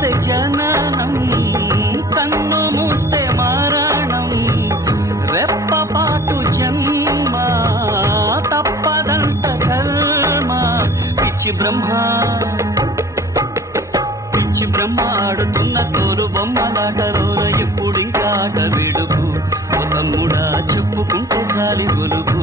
తెరిస్తే జననం, కన్ను మూస్తే మారణం, రెప్పపాటు జన్మ తప్పదంత కర్మ. పిచ్చి బ్రహ్మ ఆడుతున్న తోలు బొమ్మలాటలోన ఎప్పుడింకా ఆట విడుపు, తమ్ముడా చెప్పుకుంటే జాలి గొలుపు.